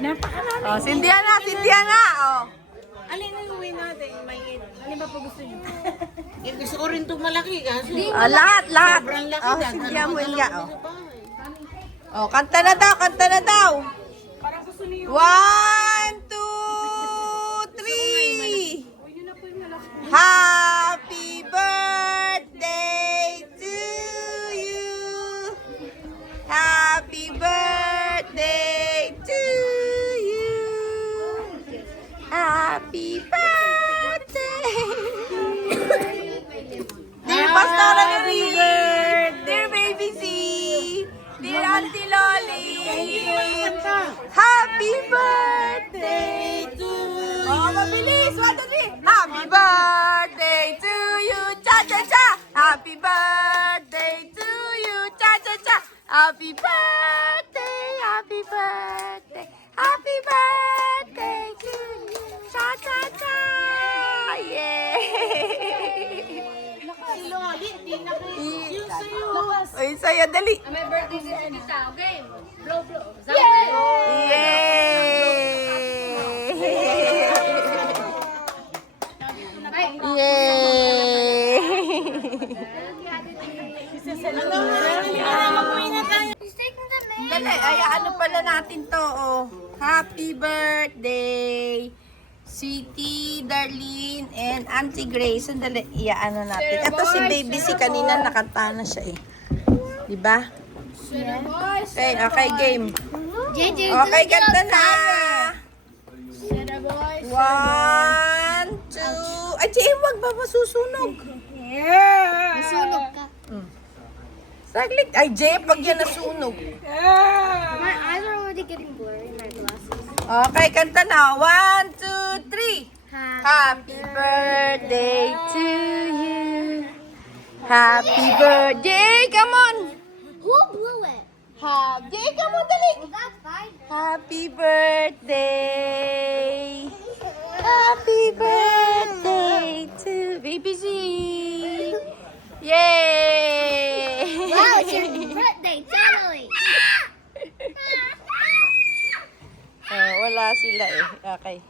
Napakarami. Oh, sindihan na, sindihan na. Oh. Alin na yung way natin? May alin ba po gusto niyo? Eh, gusto ko rin itong malaki kasi. Lahat, lahat. Sobrang laki. Oh, dahil sindihan mo yun nga. Oh. sa bahay. Oh, kanta na daw, kanta na daw. Parang gusto niyo. 1, 2, 3. Happy birthday to you. Happy birthday to you. Happy birthday. Dear Pastora Marie, dear Baby C, dear Auntie Loli, happy birthday to you. Oh, mabilis! 1, 2, 3. Happy birthday to you. Cha-cha-cha. Happy birthday to you. Cha-cha-cha. Happy birthday. Happy birthday. Happy birthday to you. Cha-cha-cha. Yeah. Si Loli, hindi na kayo. Yung sa'yo. Ay, saya. Dali. May birthday din si Tita. Game. Blow, blow. Yay! Dali, ay ano pala natin to, oh. Happy birthday, Sweetie, Darlene, and Auntie Grace. Sandali, ano natin. Ito si Baby si kanina nakanta na siya eh. Diba? Okay, okay, game. Okay, ganda na. 1, 2. Ay, Jay, wag ba masusunog? Nasunog ka. Saglit. Ay, Jay, pag yan nasunog. My eyes are already getting blurry. My glasses. Okay, kanta na. 1, 2, 3. Happy birthday to you. Happy birthday. Come on. Who blew it? Jay, come on, dali. Well, that's fine. Happy birthday. Happy birthday to Baby Z. Yay! Wow, it's your birthday, totally. Wala sila eh. Okay.